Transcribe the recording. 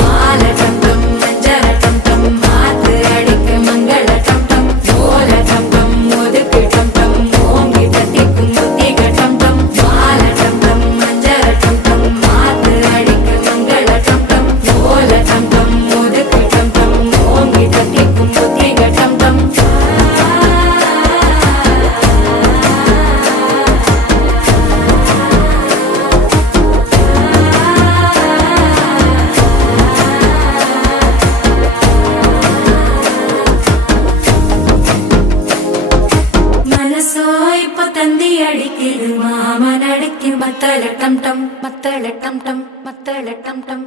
மாலை டம் டம் மஞ்சள டம் டம் மாத்து அடிக்க மங்கள டம் டம் ஓல டம் டம் ஒதுக்கு டம் டம் ஓங்கி தட்டிக்கும் புத்திக டம் டம் மாலை டம் டம் மஞ்சள டம் டம் மாத்து அடிக்க மங்கள டம் டம் ஓல டம் டம் ஒதுக்கு டம் டம் ஓங்கி தட்டிக்கும் புத்திக டம் டம் இப்போ தந்தி அடிக்குது மாமன் அடிக்கு மத்தள டம் டம் மத்தள டம் டம் மத்தள டம் டம்